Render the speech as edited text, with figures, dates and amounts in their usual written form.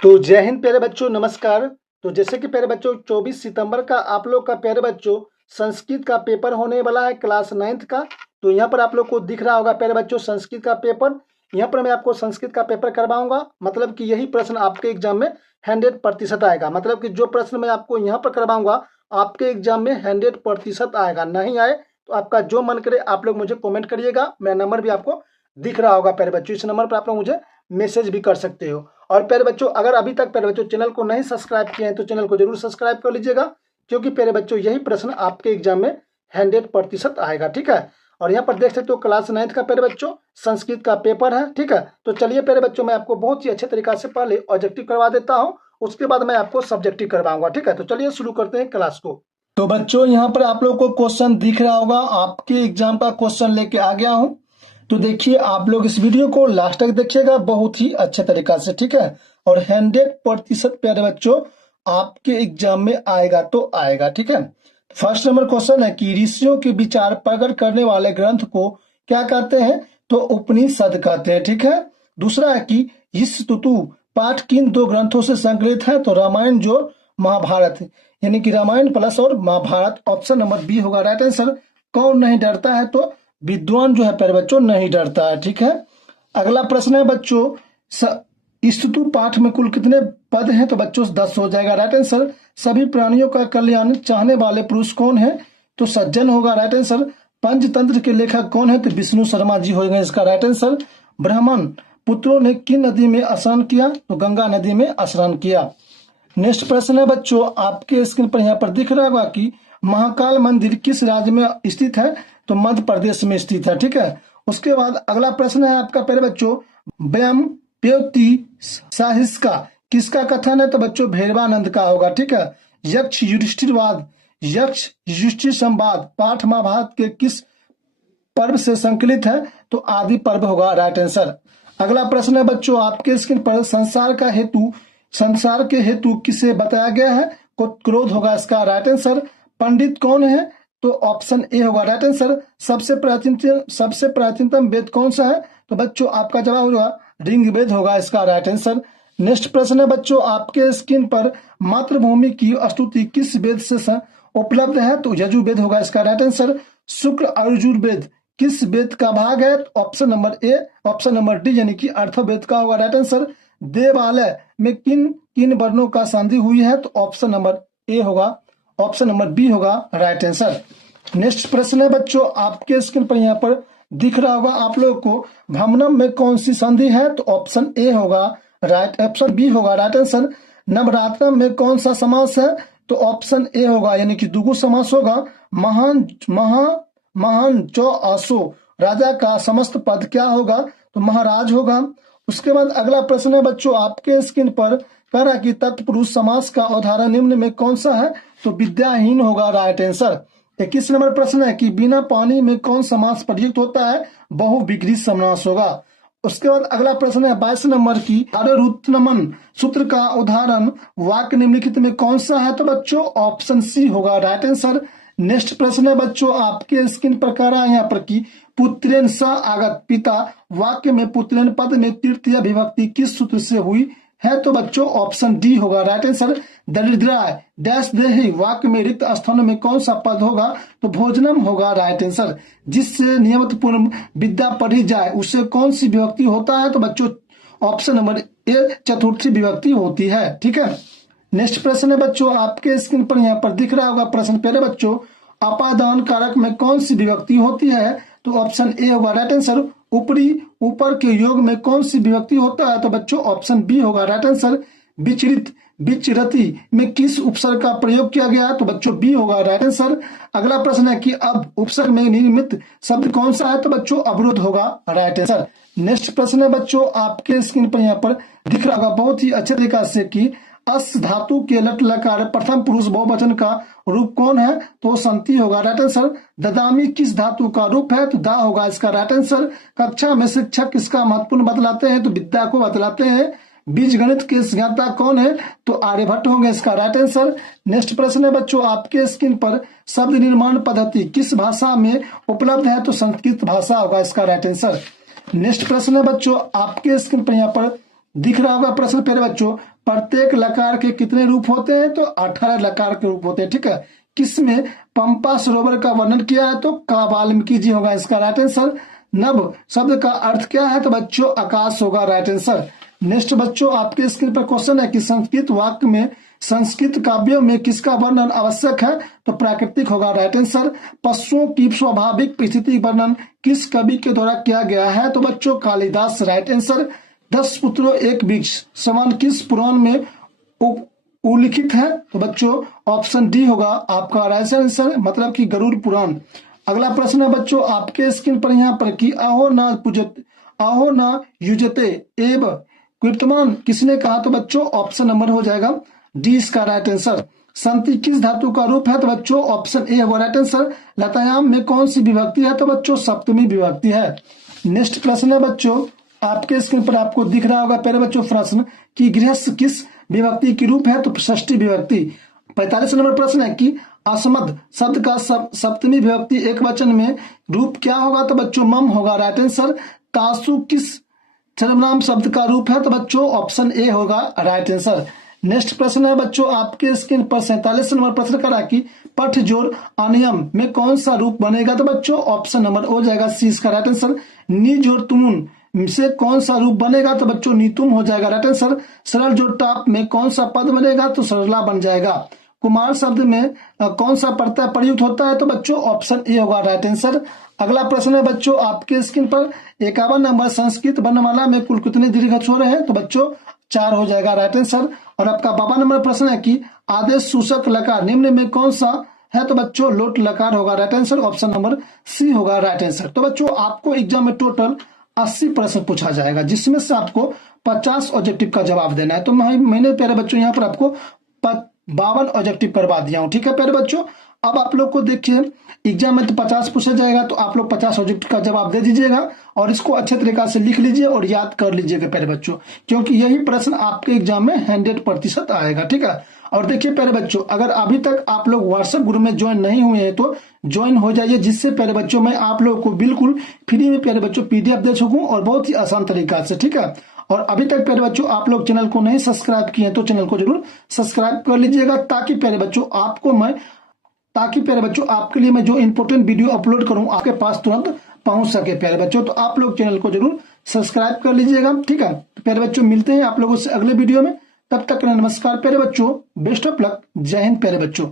तो जय हिंद प्यारे बच्चों, नमस्कार। तो जैसे कि प्यारे बच्चों 24 सितंबर का आप लोग का प्यारे बच्चों संस्कृत का पेपर होने वाला है क्लास 9th का। तो यहाँ पर आप लोग को दिख रहा होगा प्यारे बच्चों संस्कृत का पेपर। यहाँ पर मैं आपको संस्कृत का पेपर करवाऊंगा, मतलब कि यही प्रश्न आपके एग्जाम में 100% आएगा। मतलब कि जो प्रश्न मैं आपको यहाँ पर करवाऊंगा आपके एग्जाम में 100% आएगा। नहीं आए तो आपका जो मन करे आप लोग मुझे कॉमेंट करिएगा। मेरा नंबर भी आपको दिख रहा होगा प्यारे बच्चों, इस नंबर पर आप लोग मुझे मैसेज भी कर सकते हो। और प्यारे बच्चों अगर अभी तक प्यारे बच्चों चैनल को नहीं सब्सक्राइब किए हैं तो चैनल को जरूर सब्सक्राइब कर लीजिएगा, क्योंकि प्यारे बच्चों यही प्रश्न आपके एग्जाम में 100% आएगा। ठीक है, और यहाँ पर देख सकते हो क्लास 9th का प्यारे बच्चों संस्कृत का पेपर है। ठीक है, तो चलिए प्यारे बच्चों मैं आपको बहुत ही अच्छे तरीका से पहले ऑब्जेक्टिव करवा देता हूँ, उसके बाद मैं आपको सब्जेक्टिव करवाऊंगा। ठीक है, तो चलिए शुरू करते हैं क्लास को। तो बच्चों यहाँ पर आप लोग को क्वेश्चन दिख रहा होगा, आपके एग्जाम का क्वेश्चन लेके आ गया हूँ। तो देखिए आप लोग इस वीडियो को लास्ट तक देखिएगा बहुत ही अच्छे तरीका से। ठीक है, और 100% प्यारे बच्चों आपके एग्जाम में आएगा तो आएगा। ठीक है, फर्स्ट नंबर क्वेश्चन है कि ऋषियों के विचार प्रकट करने वाले ग्रंथ को क्या कहते हैं? तो उपनिषद कहते हैं। ठीक है, दूसरा है कि इस स्तुतु पाठ किन दो ग्रंथों से संकलित है? तो रामायण जो महाभारत, यानी कि रामायण प्लस और महाभारत। ऑप्शन नंबर बी होगा राइट आंसर। कौन नहीं डरता है? तो विद्वान जो है प्यारे बच्चों नहीं डरता है। ठीक है, अगला प्रश्न है बच्चों स्तुति पाठ में कुल कितने पद हैं? तो बच्चों 10 हो जाएगा राइट आंसर। सभी प्राणियों का कल्याण चाहने वाले पुरुष कौन है? तो सज्जन होगा राइट आंसर। पंचतंत्र के लेखक कौन है? तो विष्णु शर्मा जी होगा इसका राइट आंसर। ब्राह्मण पुत्रों ने किन नदी में स्नान किया? तो गंगा नदी में स्नान किया। नेक्स्ट प्रश्न है बच्चों आपके स्क्रीन पर यहाँ पर दिख रहा होगा कि महाकाल मंदिर किस राज्य में स्थित है? तो मध्य प्रदेश में स्थित है। ठीक है, उसके बाद अगला प्रश्न है आपका प्यारे बच्चों व्यम प्योति साहिस्का किसका कथन है? तो बच्चों भैरवानंद का होगा। ठीक है, यक्ष युधिष्ठिरवाद यक्ष युधिष्ठिर संवाद पाठ महाभारत के किस पर्व से संकलित है? तो आदि पर्व होगा राइट आंसर। अगला प्रश्न है बच्चों आपके स्क्रीन पर संसार के हेतु किसे बताया गया है? क्रोध होगा इसका राइट आंसर। पंडित कौन है? तो ऑप्शन ए होगा राइट आंसर। सबसे प्राचीनतम वेद कौन सा है? तो बच्चों आपका जवाब होगा ऋग्वेद होगा इसका राइट आंसर। नेक्स्ट प्रश्न है बच्चों आपके स्क्रीन पर मातृभूमि की स्तुति किस वेद से उपलब्ध है? तो यजुर्वेद होगा इसका राइट आंसर। शुक्ल और यजुर्वेद किस वेद का भाग है? Option number A, option number D यानी कि अर्थवेद का होगा राइट आंसर। देवालय में किन किन वर्णों का संधि हुई है? तो ऑप्शन नंबर ए होगा, ऑप्शन नंबर बी होगा राइट आंसर। नेक्स्ट प्रश्न है बच्चों आपके स्क्रीन पर यहाँ पर दिख रहा होगा आप लोगों को भ्रमणम में कौन सी संधि है? तो ऑप्शन ए होगा राइट, ऑप्शन बी होगा राइट आंसर। नवरात्रम में कौन सा समास है? तो ऑप्शन ए होगा यानी कि द्विगु समास होगा। महान चौ आसो राजा का समस्त पद क्या होगा? तो महाराज होगा। उसके बाद अगला प्रश्न है बच्चों आपके स्क्रीन पर कह रहा कि तत्पुरुष समास का उदाहरण निम्न में कौन सा है? तो विद्याहीन होगा राइट आंसर। 21 नंबर प्रश्न है कि बिना पानी में कौन समास प्रयुक्त होता है? बहुविग्रही समास होगा। उसके बाद अगला प्रश्न है 22 नंबर की आर्यरुत्तमन सूत्र का उदाहरण वाक्य निम्नलिखित में कौन सा है? तो बच्चों ऑप्शन सी होगा राइट आंसर। नेक्स्ट प्रश्न है बच्चों आपके स्क्रीन पर कह रहा है यहाँ पर कि पुत्रेन स आगत पिता वाक्य में पुत्रेन पद में तृतीय विभक्ति किस सूत्र से हुई है? तो बच्चों ऑप्शन डी होगा राइट आंसर। दरिद्राय डैश देहि वाक्य में रिक्त स्थान में कौन सा पद होगा? तो भोजनम होगा राइट आंसर। जिससे नियमित पूर्ण विद्या पढ़ी जाए उससे कौन सी विभक्ति होता है? तो बच्चों ऑप्शन नंबर ए चतुर्थी विभक्ति होती है। ठीक है, नेक्स्ट प्रश्न है बच्चों आपके स्क्रीन पर यहाँ पर दिख रहा होगा प्रश्न पहले बच्चों अपादान कारक में कौन सी विभक्ति होती है? तो ऑप्शन ए होगा राइट आंसर। ऊपर के योग में कौन सी विभक्ति होता है? तो बच्चों ऑप्शन बी होगा राइट आंसर। विचरति में किस उपसर्ग का प्रयोग किया गया है? तो बच्चों बी होगा राइट आंसर। अगला प्रश्न है कि अब उपसर्ग में निर्मित शब्द कौन सा है? तो बच्चों अवरोध होगा राइट आंसर। नेक्स्ट प्रश्न है बच्चों आपके स्क्रीन पर यहाँ पर दिख रहा होगा बहुत ही अच्छे तरीका से कि अस धातु के लट लकार प्रथम पुरुष बहुवचन का रूप कौन है? तो संति होगा राइट आंसर। ददामी किस धातु का रूप है? तो दा होगा इसका राइट आंसर। कक्षा में शिक्षक किसका महत्वपूर्ण बतलाते हैं? तो विद्या को बतलाते हैं। बीज गणित के ज्ञाता कौन है? तो आर्यभट्ट होंगे इसका राइट आंसर। नेक्स्ट प्रश्न है बच्चों आपके स्क्रीन पर शब्द निर्माण पद्धति किस भाषा में उपलब्ध है? तो संस्कृत भाषा होगा इसका राइट आंसर। नेक्स्ट प्रश्न है बच्चों आपके स्क्रीन पर यहाँ पर दिख रहा होगा प्रश्न प्यारे बच्चों, प्रत्येक लकार के कितने रूप होते हैं? तो 18 लकार के रूप होते हैं, ठीक है। किसमें पंपा सरोवर का वर्णन किया है? तो का वाल्मीकि जी होगा इसका राइट आंसर। नभ शब्द का अर्थ क्या है? तो बच्चों आकाश होगा राइट आंसर। नेक्स्ट बच्चों आपके स्क्रीन पर क्वेश्चन है कि संस्कृत वाक्य में संस्कृत काव्यों में किसका वर्णन आवश्यक है? तो प्राकृतिक होगा राइट आंसर। पशुओं की स्वाभाविक परिस्थिति वर्णन किस कवि के द्वारा किया गया है? तो बच्चों कालिदास राइट आंसर। 10 पुत्रों एक वृक्ष समान किस पुराण में उल्लिखित है? तो बच्चों ऑप्शन डी होगा आपका राइट आंसर, मतलब कि गरुड़ पुराण। अगला प्रश्न है बच्चों आपके स्क्रीन पर यहाँ पर कि अहो न युजते एव कीर्तमान किसने कहा? तो बच्चों ऑप्शन नंबर हो जाएगा डी इसका राइट आंसर। संति किस धातु का रूप है? तो बच्चों ऑप्शन ए होगा राइट आंसर। लतायाम में कौन सी विभक्ति है? तो बच्चों सप्तमी विभक्ति है। नेक्स्ट प्रश्न है बच्चों आपके स्क्रीन पर आपको दिख रहा होगा प्यारे बच्चों प्रश्न कि गृहस्थ किस विभक्ति की रूप है? तो षष्ठी विभक्ति। 45 नंबर प्रश्न है कि असमद शब्द का सप्तमी विभक्ति एक वचन में रूप क्या होगा? तो बच्चों मम होगा राइट आंसर। तासु किस सर्वनाम शब्द का रूप है? तो बच्चों ऑप्शन ए होगा राइट आंसर। नेक्स्ट प्रश्न है बच्चों आपके स्क्रीन पर 47 नंबर प्रश्न करा कि पठ जोड़ अनियम में कौन सा रूप बनेगा? तो बच्चों ऑप्शन नंबर हो जाएगा सी इसका राइट आंसर। नी जोड़ तुमुन से कौन सा रूप बनेगा? तो बच्चों नीतुम हो जाएगा राइट आंसर। सरल जोड़ टाप में कौन सा पद बनेगा? तो सरला बन जाएगा। कुमार शब्द में कौन सा प्रत्यय प्रयुक्त होता है? तो बच्चों ऑप्शन ए होगा राइट आंसर। अगला प्रश्न है बच्चों आपके स्क्रीन पर 51 नंबर संस्कृत वर्णमाला में कुल कितने दीर्घ अक्षर हैं? तो बच्चों 4 हो जाएगा राइट आंसर। और आपका 52 नंबर प्रश्न है कि आदेश सूचक लकार निम्न में कौन सा है? तो बच्चों लोट लकार होगा right answer. Option number C होगा राइट आंसर। तो बच्चों आपको एग्जाम में टोटल 80 प्रश्न पूछा जाएगा जिसमें से आपको 50 ऑब्जेक्टिव का जवाब देना है। तो मैंने प्यारे बच्चों यहाँ पर आपको 52 ऑब्जेक्टिव करवा दिया हूँ, ठीक है प्यारे बच्चों। अब आप लोग को देखिए एग्जाम में तो 50 पूछा जाएगा, तो आप लोग 50 ऑब्जेक्टिव का जवाब दे दीजिएगा और इसको अच्छे तरीका से लिख लीजिए और याद कर लीजिएगा प्यारे बच्चों, क्योंकि यही प्रश्न आपके एग्जाम में 100% आएगा, ठीक है। और देखिए प्यारे बच्चों अगर अभी तक आप लोग व्हाट्सएप ग्रुप में ज्वाइन नहीं हुए हैं तो ज्वाइन हो जाइए, जिससे प्यारे बच्चों मैं आप लोगों को बिल्कुल फ्री में प्यारे बच्चों PDF दे सकूं और बहुत ही आसान तरीका से, ठीक है। और अभी तक प्यारे बच्चों आप लोग चैनल को नहीं सब्सक्राइब किए हैं तो चैनल को जरूर सब्सक्राइब कर लीजिएगा, ताकि प्यारे बच्चों आपके लिए मैं जो इंपॉर्टेंट वीडियो अपलोड करूं आपके पास तुरंत पहुंच सके प्यारे बच्चों। तो आप लोग चैनल को जरूर सब्सक्राइब कर लीजिएगा, ठीक है। तो प्यारे बच्चों मिलते हैं आप लोगों से अगले वीडियो में, तब तक नमस्कार प्यारे बच्चों, बेस्ट ऑफ लक, जय हिंद प्यारे बच्चों।